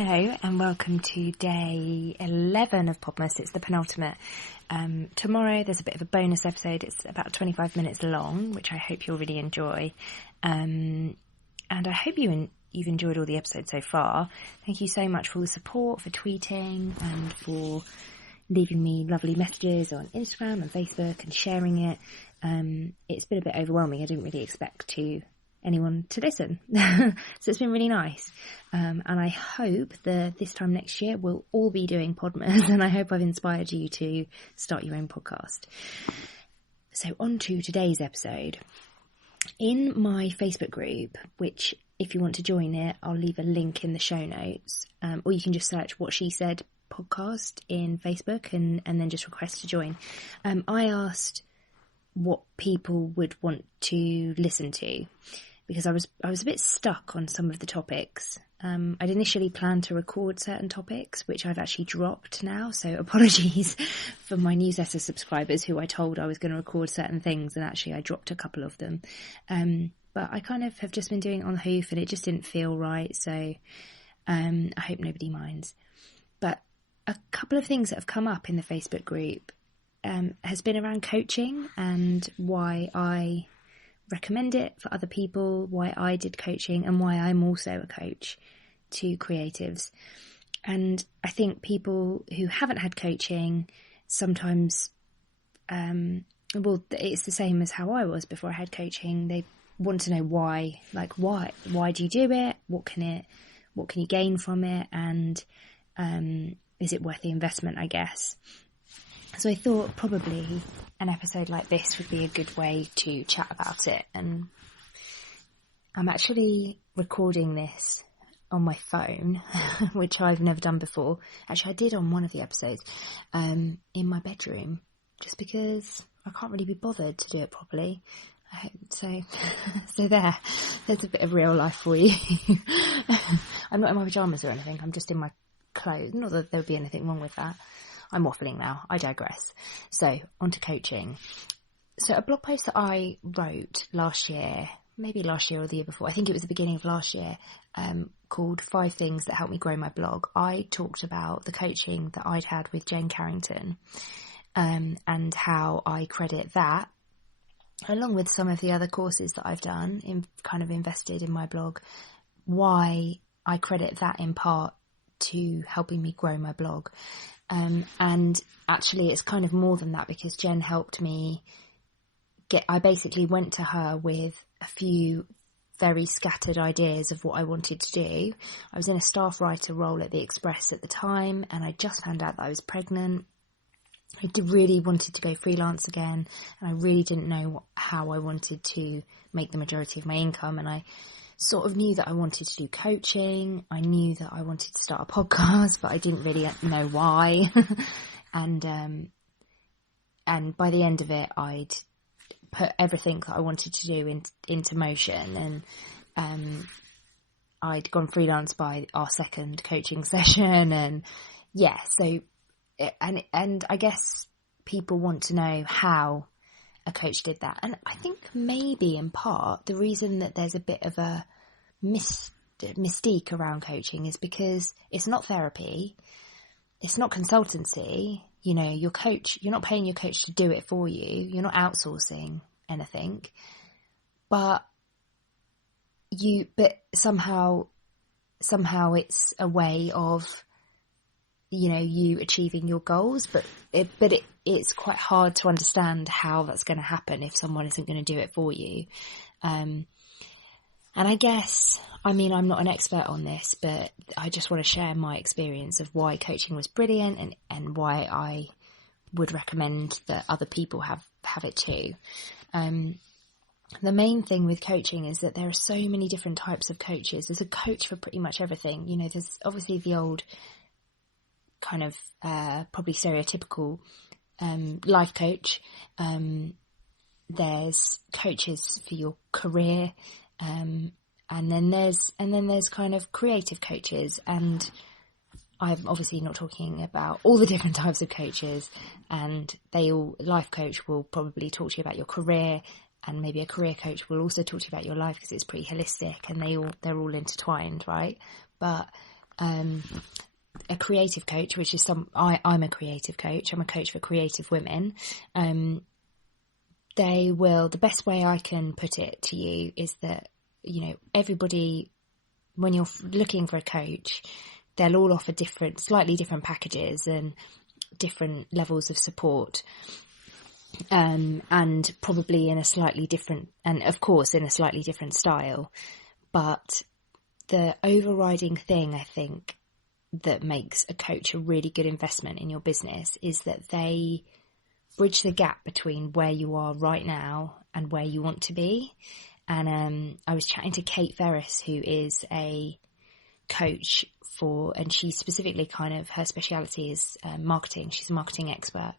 Hello and welcome to day 11 of Podmas. It's the penultimate. Tomorrow there's a bit of a bonus episode. It's about 25 minutes long, which I hope you'll really enjoy. And I hope you've enjoyed all the episodes so far. Thank you so much for all the support, for tweeting and for leaving me lovely messages on Instagram and Facebook and sharing it. It's been a bit overwhelming. I didn't really expect anyone to listen. So it's been really nice. And I hope that this time next year we'll all be doing Podmas, and I hope I've inspired you to start your own podcast. So on to today's episode. In my Facebook group, which if you want to join it, I'll leave a link in the show notes, or you can just search What She Said podcast in Facebook and then just request to join. I asked what people would want to listen to, because I was a bit stuck on some of the topics. I'd initially planned to record certain topics, which I've actually dropped now, so apologies for my newsletter subscribers who I told I was going to record certain things, and actually I dropped a couple of them. But I kind of have just been doing it on the hoof, and it just didn't feel right, so I hope nobody minds. But a couple of things that have come up in the Facebook group has been around coaching and why I recommend it for other people, why I did coaching, and why I'm also a coach to creatives. And I think people who haven't had coaching sometimes, well, it's the same as how I was before I had coaching. They want to know why do you do it? What can you gain from it? And is it worth the investment, I guess? So I thought probably an episode like this would be a good way to chat about it. And I'm actually recording this on my phone, which I've never done before. Actually, I did on one of the episodes, in my bedroom, just because I can't really be bothered to do it properly. So there's a bit of real life for you. I'm not in my pyjamas or anything. I'm just in my clothes. Not that there would be anything wrong with that. I'm waffling now. I digress. So, on to coaching. So, a blog post that I wrote last year, maybe last year or the year before, I think it was the beginning of last year, called 5 Things That Helped Me Grow My Blog. I talked about the coaching that I'd had with Jen Carrington, and how I credit that, along with some of the other courses that I've done, kind of invested in my blog, why I credit that in part to helping me grow my blog. And actually it's kind of more than that, because Jen helped me I basically went to her with a few very scattered ideas of what I wanted to do. I was in a staff writer role at the Express at the time, and I just found out that I was pregnant. I really wanted to go freelance again, and I really didn't know how I wanted to make the majority of my income, and I sort of knew that I wanted to do coaching. I knew that I wanted to start a podcast, but I didn't really know why. And by the end of it, I'd put everything that I wanted to do into motion. And I'd gone freelance by our second coaching session. And yeah, so, and I guess people want to know how a coach did that. And I think maybe in part the reason that there's a bit of a mystique around coaching is because it's not therapy, it's not consultancy. You know, you're not paying your coach to do it for you, you're not outsourcing anything, but somehow it's a way of, you know, you achieving your goals, but it's quite hard to understand how that's going to happen if someone isn't going to do it for you. And I guess, I mean, I'm not an expert on this, but I just want to share my experience of why coaching was brilliant and why I would recommend that other people have it too. The main thing with coaching is that there are so many different types of coaches. There's a coach for pretty much everything. You know, there's obviously the old kind of probably stereotypical life coach. There's coaches for your career, and then there's kind of creative coaches, and I'm obviously not talking about all the different types of coaches, and life coach will probably talk to you about your career, and maybe a career coach will also talk to you about your life because it's pretty holistic and they're all intertwined, right? But a creative coach, which is I'm a creative coach. I'm a coach for creative women. The best way I can put it to you is that, everybody, when you're looking for a coach, they'll all offer slightly different packages and different levels of support. And probably in a slightly different style. But the overriding thing, I think, that makes a coach a really good investment in your business is that they bridge the gap between where you are right now and where you want to be. And I was chatting to Kate Ferris, who is a coach and she specifically her speciality is marketing. She's a marketing expert.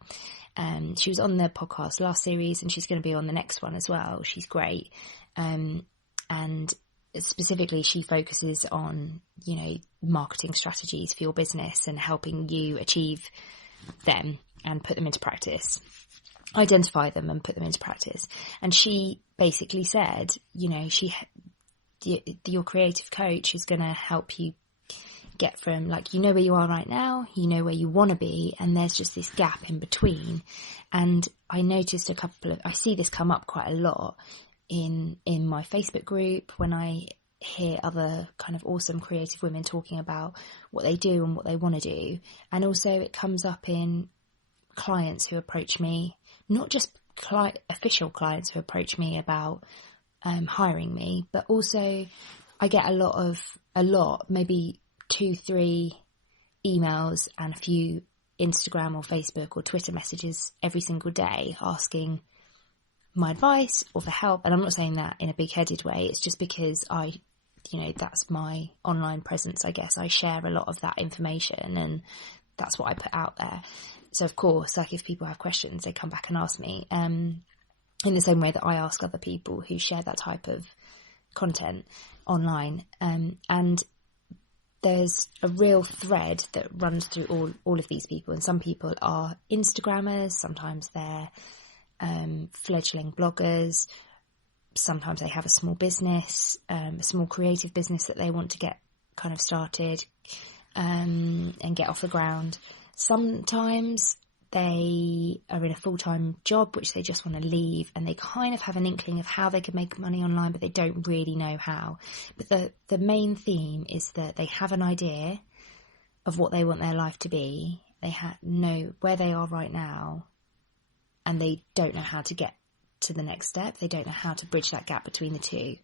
She was on the podcast last series and she's going to be on the next one as well. She's great. And specifically she focuses on, marketing strategies for your business and helping you achieve them and put them into practice, identify them and put them into practice. And she basically said, your creative coach is going to help you get from where you are right now, where you want to be, and there's just this gap in between. And I noticed I see this come up quite a lot in my Facebook group when I hear other kind of awesome creative women talking about what they do and what they want to do. And also it comes up in clients who approach me, not just official clients who approach me about hiring me, but also I get a lot, maybe 2-3 emails and a few Instagram or Facebook or Twitter messages every single day asking my advice or for help. And I'm not saying that in a big-headed way. It's just because that's my online presence, I guess. I share a lot of that information and that's what I put out there. So of course, if people have questions, they come back and ask me, in the same way that I ask other people who share that type of content online. And there's a real thread that runs through all of these people. And some people are Instagrammers, sometimes they're fledgling bloggers, sometimes they have a small business, a small creative business that they want to get kind of started and get off the ground. Sometimes they are in a full-time job which they just want to leave, and they kind of have an inkling of how they can make money online, but they don't really know how. But the main theme is that they have an idea of what they want their life to be. They know where they are right now, and they don't know how to get to the next step. They don't know how to bridge that gap between the two.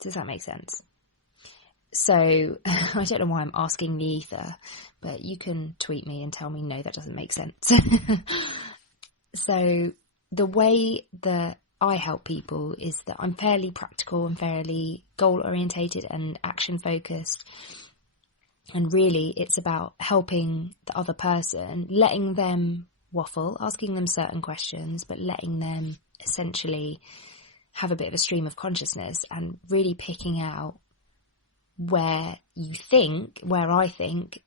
Does that make sense? So I don't know why I'm asking the ether, but you can tweet me and tell me, no, that doesn't make sense. So the way that I help people is that I'm fairly practical and fairly goal orientated and action focused. And really it's about helping the other person, letting them waffle, asking them certain questions, but letting them essentially have a bit of a stream of consciousness and really picking out where I think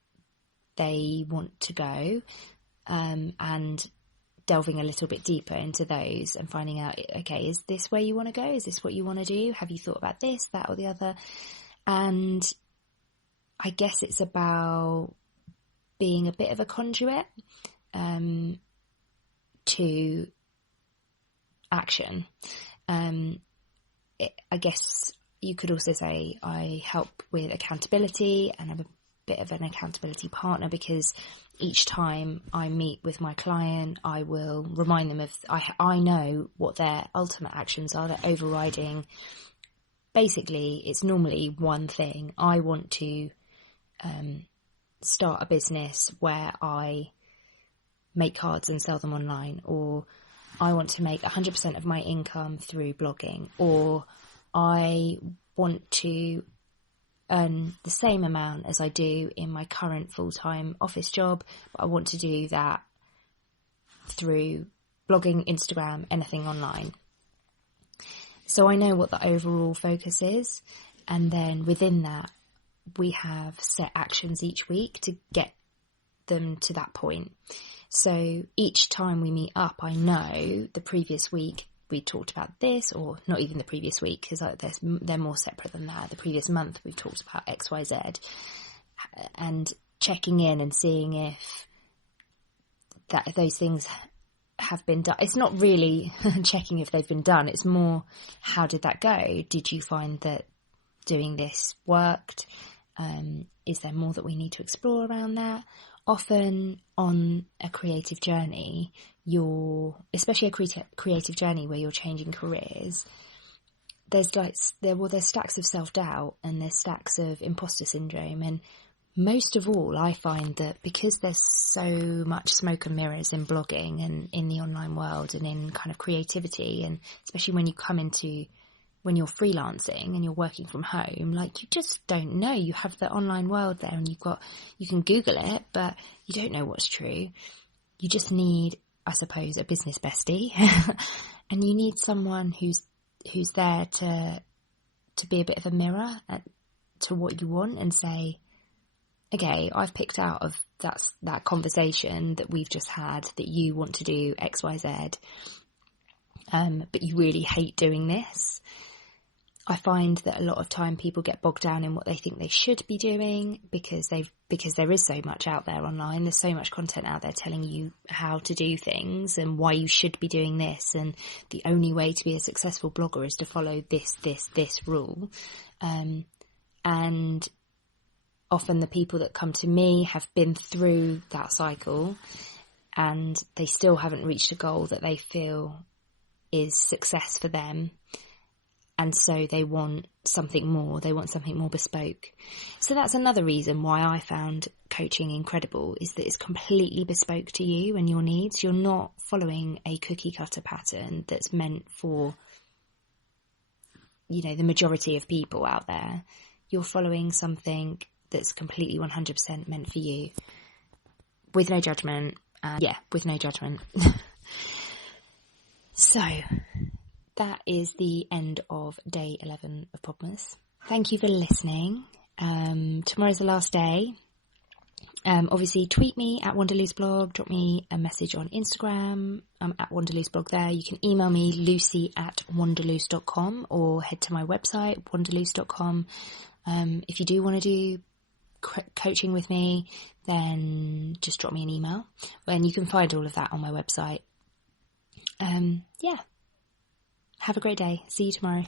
they want to go, and delving a little bit deeper into those and finding out, okay, is this where you want to go? Is this what you want to do? Have you thought about this, that, or the other? And I guess it's about being a bit of a conduit to action. I guess you could also say I help with accountability, and I'm a bit of an accountability partner, because each time I meet with my client, I will remind them of, I know what their ultimate actions are, their overriding. Basically, it's normally one thing. I want to start a business where I make cards and sell them online, or I want to make 100% of my income through blogging, or I want to earn the same amount as I do in my current full-time office job, but I want to do that through blogging, Instagram, anything online. So I know what the overall focus is, and then within that, we have set actions each week to get them to that point. So each time we meet up, I know the previous week we talked about this, or not even the previous week, because they're more separate than that. The previous month we've talked about X, Y, Z. and checking in and seeing if those things have been done. It's not really checking if they've been done. It's more, how did that go? Did you find that doing this worked? Is there more that we need to explore around that? Often on a creative journey, especially a creative journey where you're changing careers, there's stacks of self-doubt and there's stacks of imposter syndrome. And most of all, I find that because there's so much smoke and mirrors in blogging and in the online world and in kind of creativity, and especially when you're freelancing and you're working from home, like, you just don't know. You have the online world there and you can Google it, but you don't know what's true. You just need, I suppose, a business bestie and you need someone who's there to be a bit of a mirror to what you want and say, okay, I've picked out of that conversation that we've just had that you want to do X, Y, Z, but you really hate doing this. I find that a lot of time people get bogged down in what they think they should be doing because there is so much out there online. There's so much content out there telling you how to do things and why you should be doing this. And the only way to be a successful blogger is to follow this rule. And often the people that come to me have been through that cycle and they still haven't reached a goal that they feel is success for them. And so they want something more. They want something more bespoke. So that's another reason why I found coaching incredible, is that it's completely bespoke to you and your needs. You're not following a cookie cutter pattern that's meant for, the majority of people out there. You're following something that's completely 100% meant for you, with no judgment. With no judgment. So that is the end of day 11 of Podmas. Thank you for listening. Tomorrow's the last day. Obviously tweet me at Wanderloose Blog, drop me a message on Instagram. I'm at Wanderloose Blog there. You can email me lucy@wanderloose.com or head to my website, wanderloose.com. If you do want to do coaching with me, then just drop me an email, and you can find all of that on my website. Have a great day. See you tomorrow.